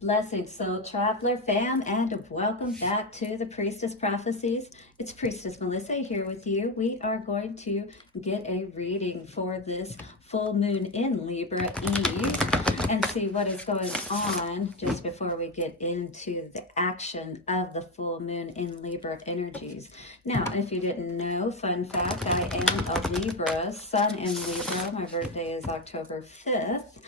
Blessings, soul traveler fam, and welcome back to the Priestess Prophecies. It's Priestess Melissae here with you. We are going to get a reading for this full moon in Libra Eve and see what is going on just before we get into the action of the full moon in Libra energies. Now, if you didn't know, fun fact, I am a Libra, sun in Libra. My birthday is October 5th.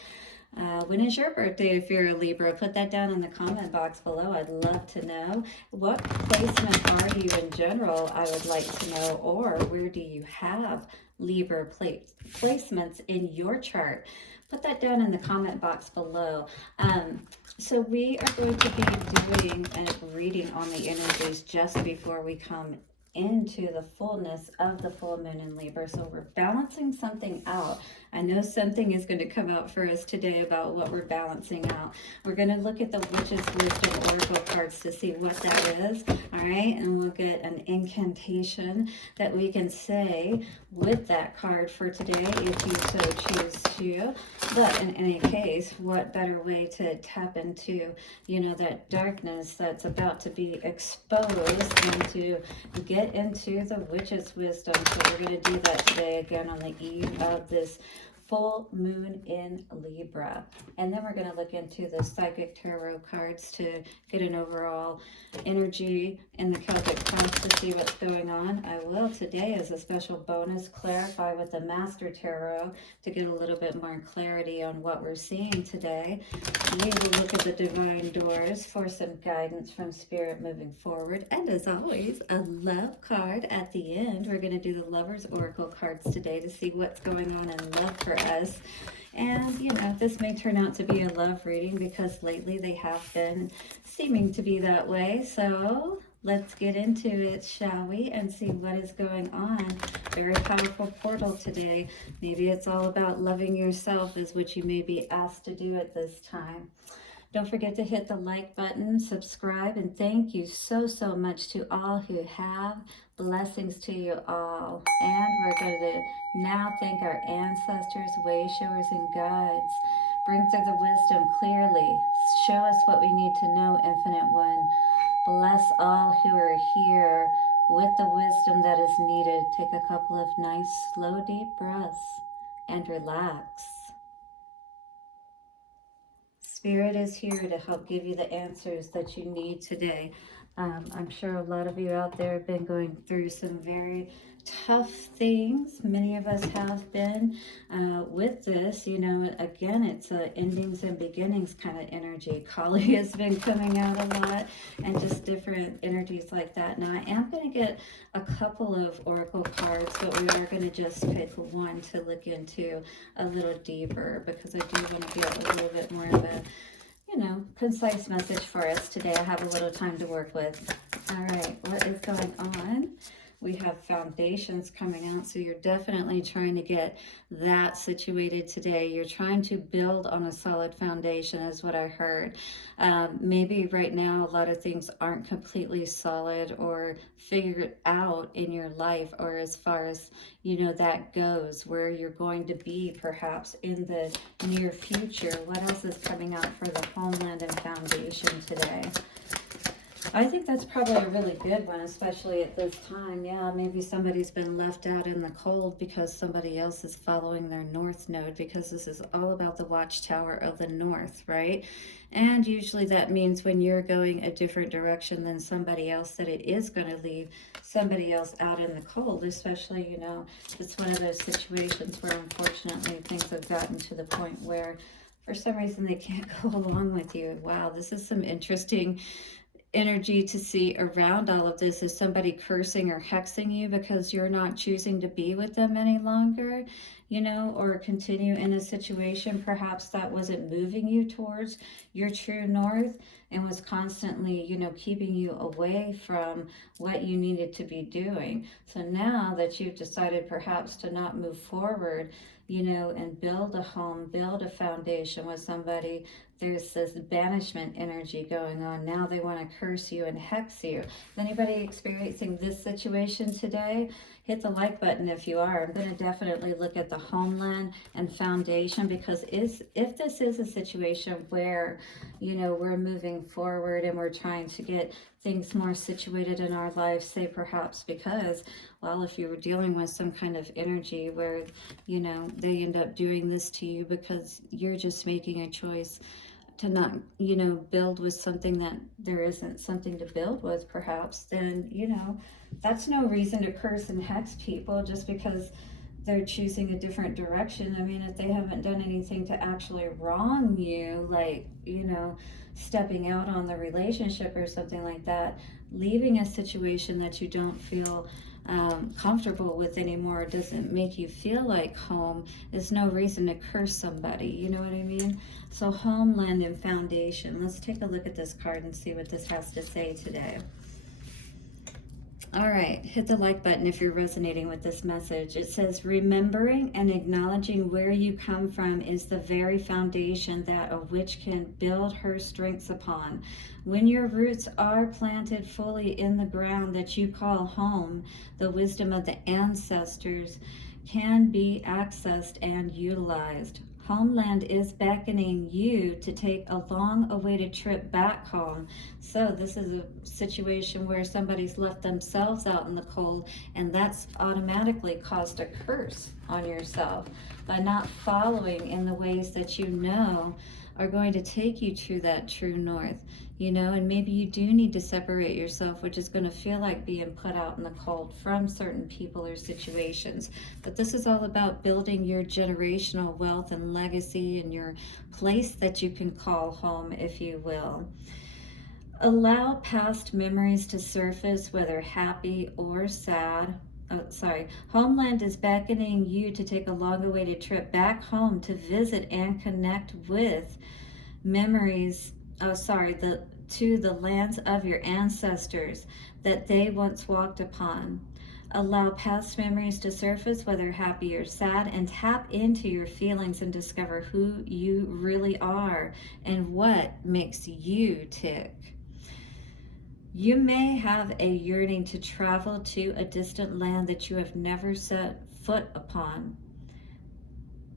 When is your birthday if you're a Libra? Put that down in the comment box below. I'd love to know. What placement are you in general? I would like to know. Or where do you have Libra placements in your chart? Put that down in the comment box below. So we are going to be doing a reading on the energies just before we come into the fullness of the full moon in Libra. So we're balancing something out. I know something is going to come out for us today about what we're balancing out. We're going to look at the Witch's Wisdom Oracle cards to see what that is. All right, and we'll get an incantation that we can say with that card for today if you so choose to. But in any case, what better way to tap into, that darkness that's about to be exposed and to get into the Witch's Wisdom. So we're going to do that today again on the eve of this full moon in Libra. And then we're going to look into the Psychic Tarot cards to get an overall energy in the Celtic cards to see what's going on. I will today as a special bonus clarify with the Master Tarot to get a little bit more clarity on what we're seeing today. We will look at the Divine Doors for some guidance from Spirit moving forward. And as always, a love card at the end. We're going to do the Lover's Oracle cards today to see what's going on in love for us. And, this may turn out to be a love reading because lately they have been seeming to be that way. So let's get into it, shall we, and see what is going on. Very powerful portal today. Maybe it's all about loving yourself is what you may be asked to do at this time. Don't forget to hit the like button, subscribe, and thank you so much to all who have. Blessings to you all. And we're going to now thank our ancestors, way showers, and guides. Bring through the wisdom clearly. Show us what we need to know, Infinite One. Bless all who are here with the wisdom that is needed. Take a couple of nice, slow, deep breaths and relax. Spirit is here to help give you the answers that you need today. I'm sure a lot of you out there have been going through some very tough things. Many of us have been with this. Again, it's endings and beginnings kind of energy. Kali has been coming out a lot and just different energies like that. Now, I am going to get a couple of oracle cards, but we are going to just pick one to look into a little deeper because I do want to get a little bit more of a concise message for us today. I have a little time to work with. All right, what is going on? We have foundations coming out, so you're definitely trying to get that situated today. You're trying to build on a solid foundation is what I heard. Maybe right now a lot of things aren't completely solid or figured out in your life, or as far as that goes, where you're going to be perhaps in the near future. What else is coming out for the Homeland Foundation today? I think that's probably a really good one, especially at this time. Yeah, maybe somebody's been left out in the cold because somebody else is following their north node, because this is all about the watchtower of the north, right? And usually that means when you're going a different direction than somebody else, that it is going to leave somebody else out in the cold, especially, it's one of those situations where unfortunately things have gotten to the point where for some reason they can't go along with you. Wow, this is some interesting energy to see around all of this. Is somebody cursing or hexing you because you're not choosing to be with them any longer, or continue in a situation perhaps that wasn't moving you towards your true north and was constantly, keeping you away from what you needed to be doing. So now that you've decided perhaps to not move forward, and build a home, build a foundation with somebody, there's this banishment energy going on. Now they want to curse you and hex you. Is anybody experiencing this situation today? hit the like button if you are. I'm going to definitely look at the Homeland and Foundation, because if this is a situation where, you know, we're moving forward and we're trying to get things more situated in our life, say perhaps because, well, if you were dealing with some kind of energy where, you know, they end up doing this to you because you're just making a choice to not, you know, build with something that there isn't something to build with, perhaps, then, you know, that's no reason to curse and hex people just because they're choosing a different direction. I mean, if they haven't done anything to actually wrong you, like, you know, stepping out on the relationship or something like that, leaving a situation that you don't feel comfortable with anymore, doesn't make you feel like home, is no reason to curse somebody. You know what I mean? So Homeland and Foundation. Let's take a look at this card and see what this has to say today. All right, hit the like button if you're resonating with this message. It says, remembering and acknowledging where you come from is the very foundation that a witch can build her strengths upon. When your roots are planted fully in the ground that you call home, the wisdom of the ancestors can be accessed and utilized. Homeland is beckoning you to take a long-awaited trip back home. So this is a situation where somebody's left themselves out in the cold, and that's automatically caused a curse on yourself by not following in the ways that you know are going to take you to that true north. You know, and maybe you do need to separate yourself, which is going to feel like being put out in the cold from certain people or situations. But this is all about building your generational wealth and legacy and your place that you can call home, if you will. Allow past memories to surface, whether happy or sad. Homeland is beckoning you to take a long-awaited trip back home to visit and connect with memories to the lands of your ancestors that they once walked upon. Allow past memories to surface, whether happy or sad, and tap into your feelings and discover who you really are and what makes you tick. You may have a yearning to travel to a distant land that you have never set foot upon.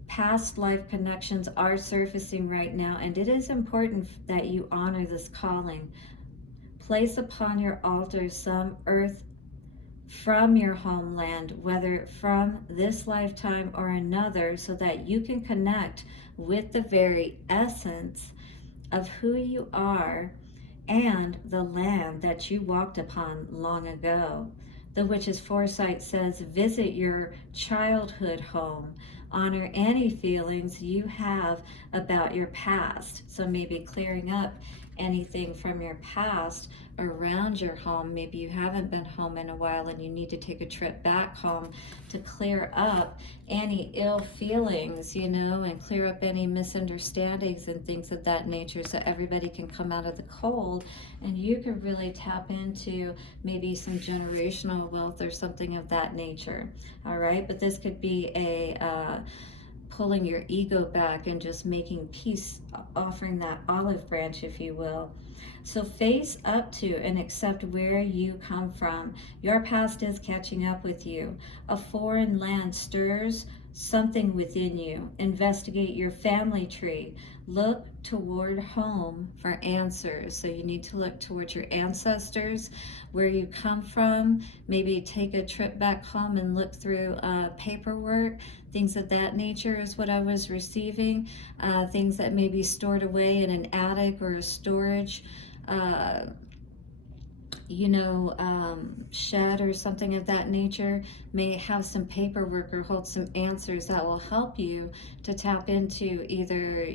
Past life connections are surfacing right now, and it is important that you honor this calling. Place upon your altar some earth from your homeland, whether from this lifetime or another, so that you can connect with the very essence of who you are and the land that you walked upon long ago. The witch's foresight says, visit your childhood home. Honor any feelings you have about your past. So maybe clearing up anything from your past around your home. Maybe you haven't been home in a while and you need to take a trip back home to clear up any ill feelings, you know, and clear up any misunderstandings and things of that nature, so everybody can come out of the cold and you can really tap into maybe some generational wealth or something of that nature. All right, but this could be a pulling your ego back and just making peace, offering that olive branch, if you will. So face up to and accept where you come from. Your past is catching up with you. A foreign land stirs something within you. Investigate your family tree. Look toward home for answers. So you need to look towards your ancestors, where you come from. Maybe take a trip back home and look through paperwork. Things of that nature is what I was receiving. Things that may be stored away in an attic or a storage shed or something of that nature, may have some paperwork or hold some answers that will help you to tap into either,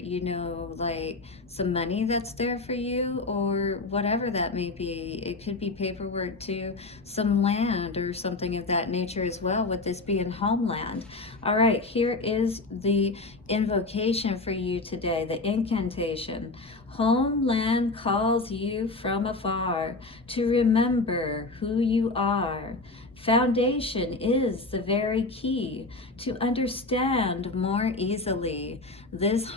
like some money that's there for you or whatever that may be. It could be paperwork to some land or something of that nature as well, with this being homeland. All right, here is the invocation for you today, the incantation. Homeland calls you from afar to remember who you are. Foundation is the very key to understand more easily. This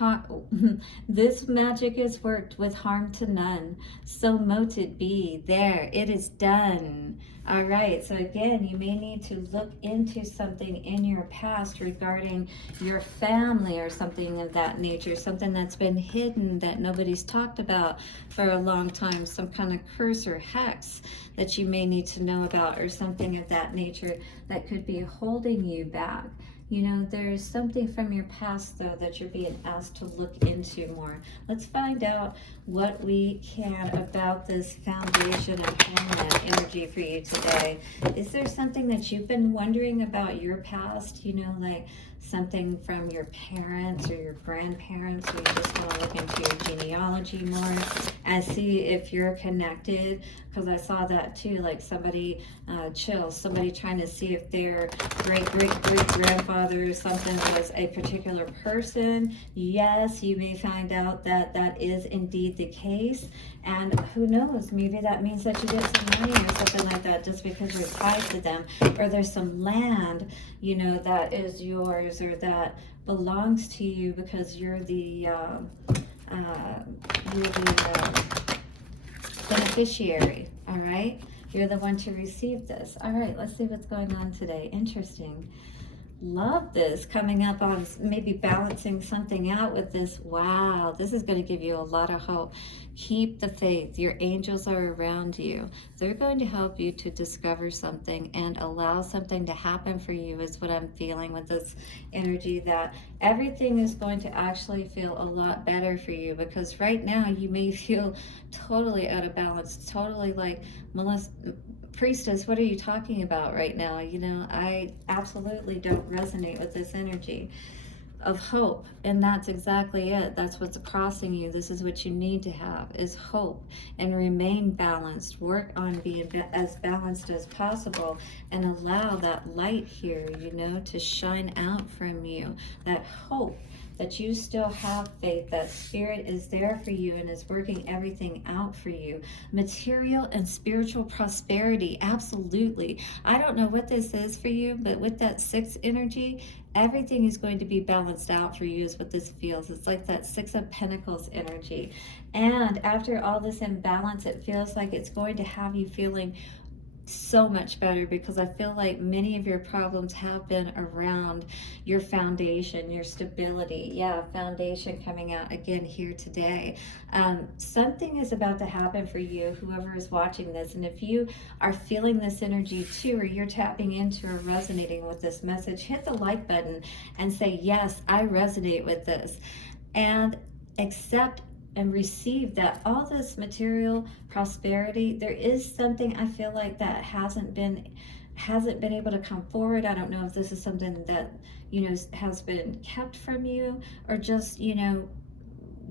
this magic is worked with harm to none. So mote it be. There, it is done. All right, so again, you may need to look into something in your past regarding your family or something of that nature, something that's been hidden that nobody's talked about for a long time, some kind of curse or hex that you may need to know about, or something of that nature that could be holding you back. You know, there's something from your past, though, that you're being asked to look into more. Let's find out what we can about this foundation of Homeland energy for you today. Is there something that you've been wondering about your past? You know, like something from your parents or your grandparents, or you just want to look into your genealogy more and see if you're connected? Because I saw that too, like somebody somebody trying to see if their great grandfather or something was a particular person. Yes, you may find out that that is indeed the case, and who knows, maybe that means that you get some money or something like that just because you're tied to them, or there's some land, you know, that is yours or that belongs to you because you're the beneficiary. All right, you're the one to receive this. All right, let's see what's going on today. Interesting. Love this coming up on maybe balancing something out with this. Wow, this is going to give you a lot of hope. Keep the faith. Your angels are around you. They're going to help you to discover something and allow something to happen for you, is what I'm feeling with this energy, that everything is going to actually feel a lot better for you, because right now you may feel totally out of balance, totally like, Melissa, Priestess, what are you talking about right now? You know, I absolutely don't resonate with this energy of hope, and that's exactly it. That's what's crossing you. This is what you need to have, is hope, and remain balanced. Work on being as balanced as possible and allow that light here, you know, to shine out from you, that hope, that you still have faith, that spirit is there for you and is working everything out for you. Material and spiritual prosperity, absolutely. I don't know what this is for you, but with that 6 energy, everything is going to be balanced out for you, is what this feels. It's like that 6 of Pentacles energy. And after all this imbalance, it feels like it's going to have you feeling so much better, because I feel like many of your problems have been around your foundation, your stability. Yeah, foundation coming out again here today. Something is about to happen for you, whoever is watching this, and if you are feeling this energy too, or you're tapping into or resonating with this message, hit the like button and say, yes, I resonate with this, and accept and receive that all this material prosperity. There is something I feel like that hasn't been able to come forward. I don't know if this is something that, you know, has been kept from you, or just, you know,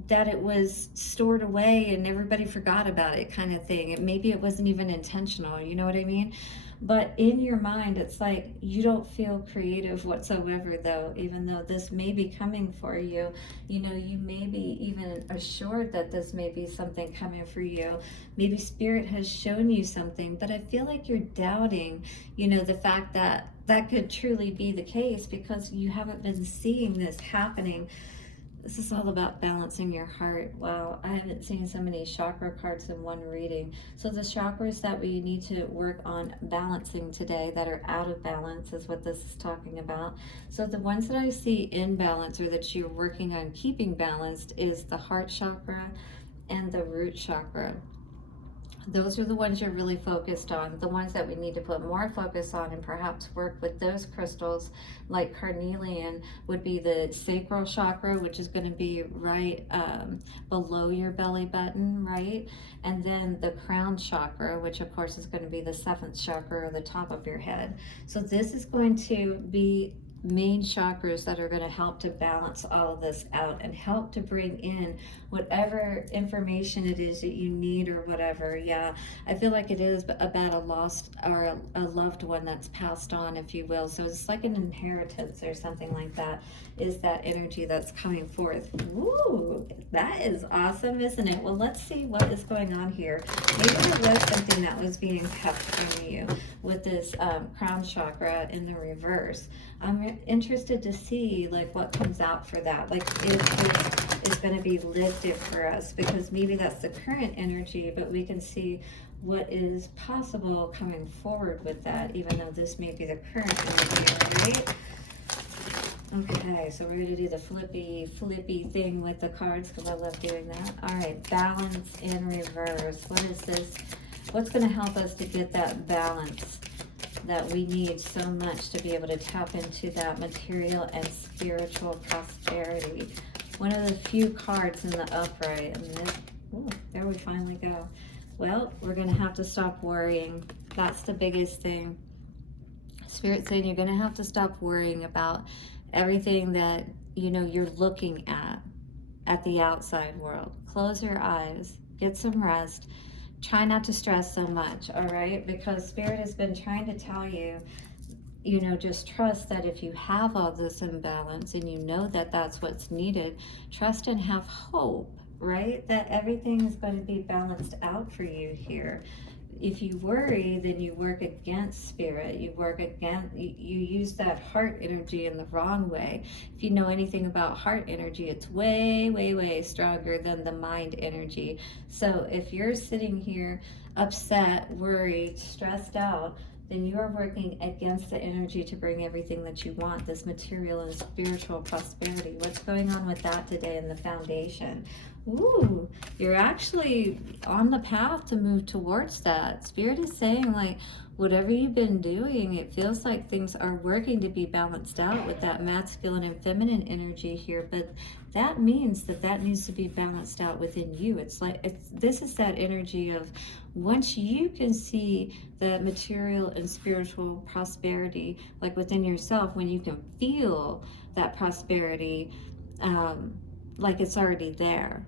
that it was stored away and everybody forgot about it, kind of thing. Maybe it wasn't even intentional, you know what I mean? But in your mind, it's like you don't feel creative whatsoever, though, even though this may be coming for you. You know, you may be even assured that this may be something coming for you. Maybe spirit has shown you something, but I feel like you're doubting, you know, the fact that that could truly be the case, because you haven't been seeing this happening. This is all about balancing your heart. Wow, I haven't seen so many chakra cards in one reading. So the chakras that we need to work on balancing today, that are out of balance, is what this is talking about. So the ones that I see in balance, or that you're working on keeping balanced, is the heart chakra and the root chakra. Those are the ones you're really focused on, the ones that we need to put more focus on, and perhaps work with those crystals like carnelian would be the sacral chakra, which is going to be right below your belly button, right? And then the crown chakra, which of course is going to be the 7th chakra, or the top of your head. So this is going to be main chakras that are going to help to balance all of this out and help to bring in whatever information it is that you need or whatever. Yeah, I feel like it is about a lost or a loved one that's passed on, if you will. So it's like an inheritance or something like that, is that energy that's coming forth. Woo, that is awesome, isn't it? Well, let's see what is going on here. Maybe there was something that was being kept from you with this crown chakra in the reverse. I'm interested to see like what comes out for that. Like if this is going to be lifted for us, because maybe that's the current energy, but we can see what is possible coming forward with that, even though this may be the current energy, right? Okay, so we're going to do the flippy thing with the cards, because I love doing that. All right, balance in reverse. What is this? What's going to help us to get that balance that we need so much to be able to tap into that material and spiritual prosperity? One of the few cards in the upright. And this, ooh, there we finally go. Well, we're going to have to stop worrying. That's the biggest thing. Spirit saying you're going to have to stop worrying about everything that, you know, you're looking at the outside world. Close your eyes, get some rest. Try not to stress so much, all right? Because Spirit has been trying to tell you, you know, just trust that if you have all this imbalance and you know that that's what's needed, trust and have hope, right? That everything is going to be balanced out for you here. If you worry, then you work against Spirit. You work against, you use that heart energy in the wrong way. If you know anything about heart energy, it's way stronger than the mind energy. So if you're sitting here upset, worried, stressed out, then you are working against the energy to bring everything that you want, this material and spiritual prosperity. What's going on with that today in the foundation? Ooh, you're actually on the path to move towards that. Spirit is saying, like, whatever you've been doing, it feels like things are working to be balanced out with that masculine and feminine energy here, but that means that that needs to be balanced out within you. It's like, this is that energy of, once you can see that material and spiritual prosperity, like within yourself, when you can feel that prosperity, like it's already there.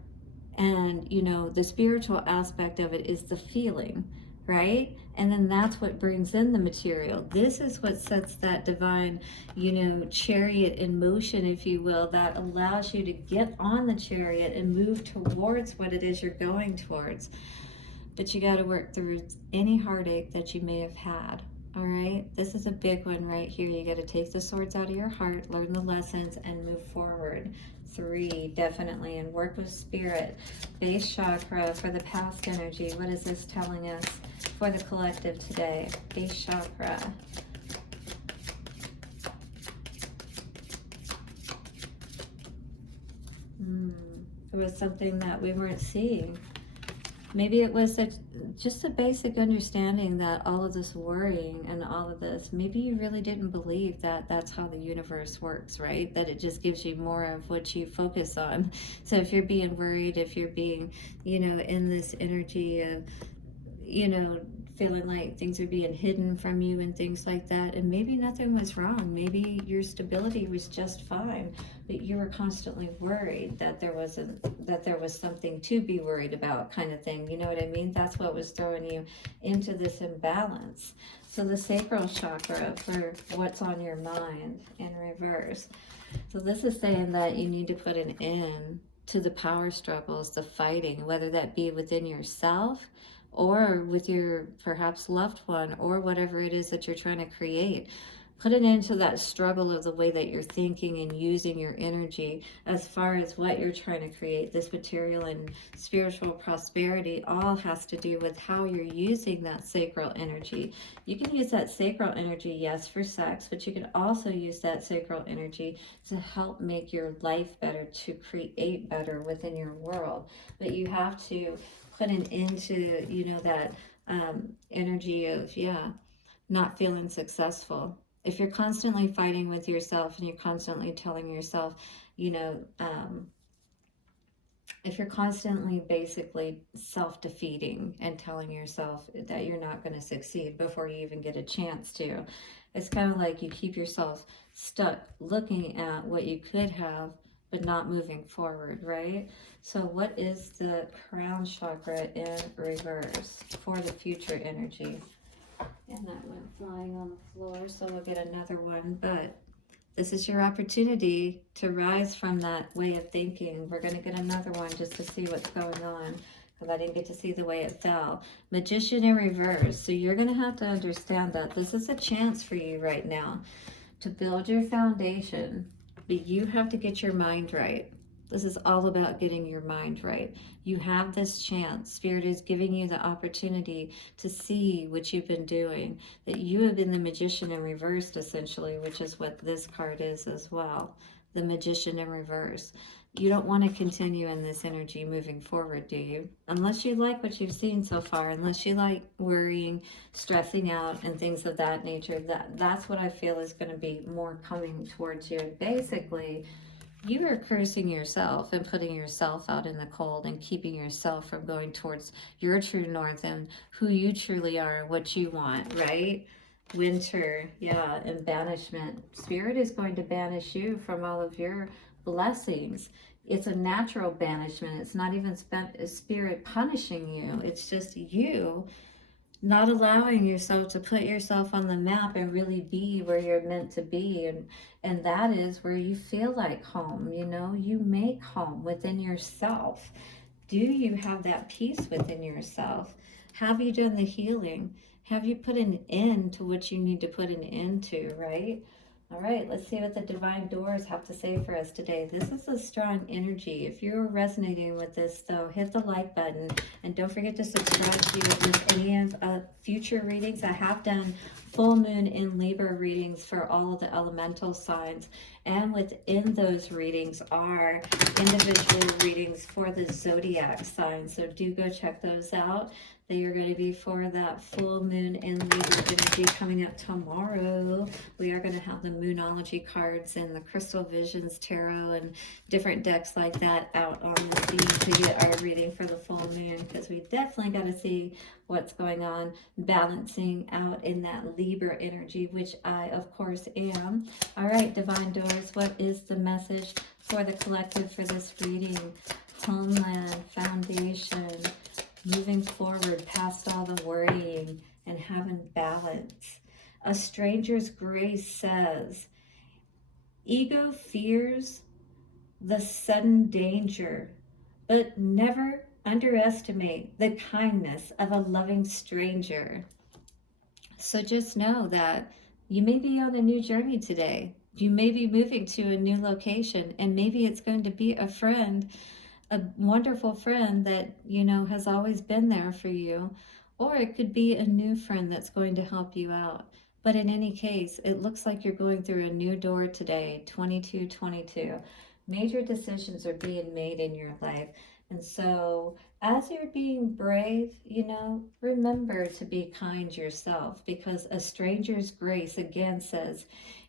And, you know, the spiritual aspect of it is the feeling, right? And then that's what brings in the material. This is what sets that divine, you know, chariot in motion, if you will, that allows you to get on the chariot and move towards what it is you're going towards. But you got to work through any heartache that you may have had. All right, this is a big one right here. You got to take the swords out of your heart, learn the lessons, and move forward. 3, definitely, and work with Spirit. Base chakra for the past energy. What is this telling us for the collective today? Base chakra. It was something that we weren't seeing. Maybe it was just a basic understanding that all of this worrying and all of this, maybe you really didn't believe that that's how the universe works, right? That it just gives you more of what you focus on. So if you're being worried, if you're being, you know, in this energy of, you know, feeling like things are being hidden from you and things like that, and maybe nothing was wrong, maybe your stability was just fine, but you were constantly worried that there was something to be worried about, kind of thing. You know what I mean? That's what was throwing you into this imbalance. So the sacral chakra for what's on your mind in reverse. So this is saying that you need to put an end to the power struggles, the fighting, whether that be within yourself or with your perhaps loved one, or whatever it is that you're trying to create. Put an end to that struggle of the way that you're thinking and using your energy as far as what you're trying to create. This material and spiritual prosperity all has to do with how you're using that sacral energy. You can use that sacral energy, yes, for sex, but you can also use that sacral energy to help make your life better, to create better within your world. But you have to put an end to, you know, that energy of, not feeling successful. If you're constantly fighting with yourself and you're constantly telling yourself, you know, if you're constantly basically self-defeating and telling yourself that you're not going to succeed before you even get a chance to, it's kind of like you keep yourself stuck looking at what you could have but not moving forward, right? So what is the crown chakra in reverse for the future energy? And that went flying on the floor, so we'll get another one. But this is your opportunity to rise from that way of thinking. We're going to get another one just to see what's going on, because I didn't get to see the way it fell. Magician in reverse. So you're going to have to understand that this is a chance for you right now to build your foundation, but you have to get your mind right. This is all about getting your mind right. You have this chance. Spirit is giving you the opportunity to see what you've been doing, that you have been the magician in reverse, essentially, which is what this card is as well. The magician in reverse. You don't want to continue in this energy moving forward, do you? Unless you like what you've seen so far, unless you like worrying, stressing out, and things of that nature. That's what I feel is going to be more coming towards you. Basically, you are cursing yourself and putting yourself out in the cold and keeping yourself from going towards your true north and who you truly are and what you want, right? Winter, yeah, and banishment. Spirit is going to banish you from all of your blessings. It's a natural banishment. It's not even spirit punishing you. It's just you not allowing yourself to put yourself on the map and really be where you're meant to be, and that is where you feel like home. You know, you make home within yourself. Do you have that peace within yourself? Have you done the healing? Have you put an end to what you need to put an end to, right? All right, let's see what the divine doors have to say for us today. This is a strong energy. If you're resonating with this, though, hit the like button. And don't forget to subscribe to with any of future readings. I have done full moon in Libra readings for all of the elemental signs. And within those readings are individual readings for the zodiac signs. So do go check those out. They are going to be for that full moon in Libra energy coming up tomorrow. We are going to have the Moonology cards and the Crystal Visions Tarot and different decks like that out on the scene to get our reading for the full moon, because we definitely got to see what's going on, balancing out in that Libra energy, which I, of course, am. All right, Divine Doors, what is the message for the collective for this reading? Homeland Foundation. Moving forward past all the worrying and having balance. A stranger's grace says, ego fears the sudden danger, but never underestimate the kindness of a loving stranger. So just know that you may be on a new journey today. You may be moving to a new location, and maybe it's going to be a friend, a wonderful friend that, you know, has always been there for you, or it could be a new friend that's going to help you out. But in any case, it looks like you're going through a new door today, 2222. Major decisions are being made in your life. And so as you're being brave, you know, remember to be kind yourself, because a stranger's grace again says,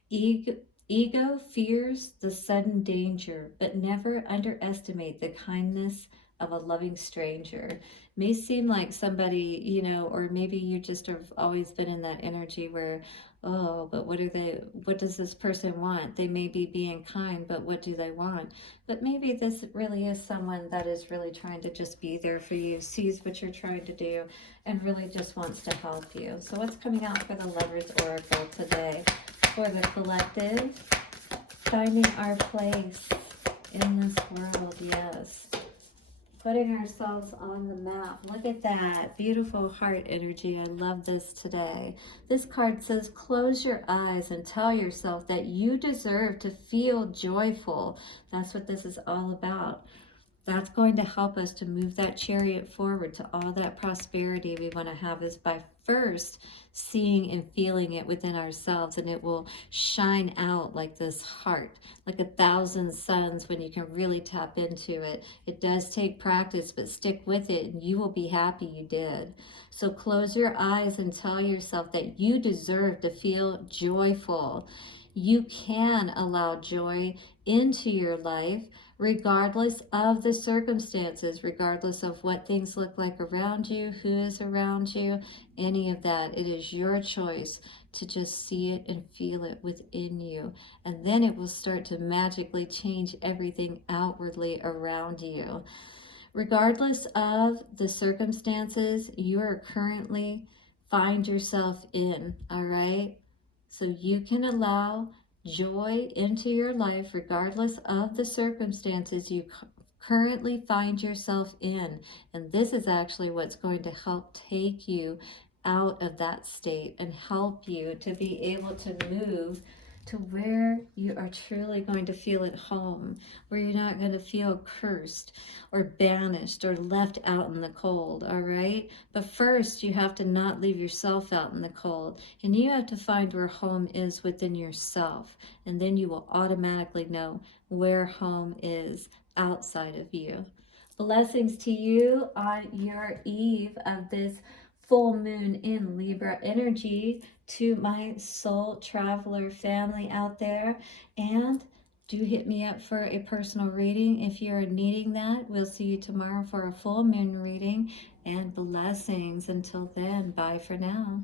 ego fears the sudden danger, but never underestimate the kindness of a loving stranger. May seem like somebody, you know, or maybe you just have always been in that energy where, oh, but what does this person want? They may be being kind, but what do they want? But maybe this really is someone that is really trying to just be there for you, sees what you're trying to do, and really just wants to help you. So what's coming out for the Lovers Oracle today? For the collective, finding our place in this world, yes. Putting ourselves on the map. Look at that. Beautiful heart energy. I love this today. This card says, close your eyes and tell yourself that you deserve to feel joyful. That's what this is all about. That's going to help us to move that chariot forward to all that prosperity we want to have, is by first seeing and feeling it within ourselves, and it will shine out like this heart, like 1,000 suns when you can really tap into it. It does take practice, but stick with it and you will be happy you did. So close your eyes and tell yourself that you deserve to feel joyful. You can allow joy into your life. regardless of the circumstances, regardless of what things look like around you, who is around you, any of that. It is your choice to just see it and feel it within you. And then it will start to magically change everything outwardly around you. Regardless of the circumstances you are currently find yourself in, all right? So you can allow joy into your life regardless of the circumstances you currently find yourself in. And this is actually what's going to help take you out of that state and help you to be able to move to where you are truly going to feel at home, where you're not going to feel cursed or banished or left out in the cold, all right? But first, you have to not leave yourself out in the cold, and you have to find where home is within yourself, and then you will automatically know where home is outside of you. Blessings to you on your eve of this full moon in Libra energy, to my soul traveler family out there. And do hit me up for a personal reading if you're needing that. We'll see you tomorrow for a full moon reading, and blessings until then. Bye for now.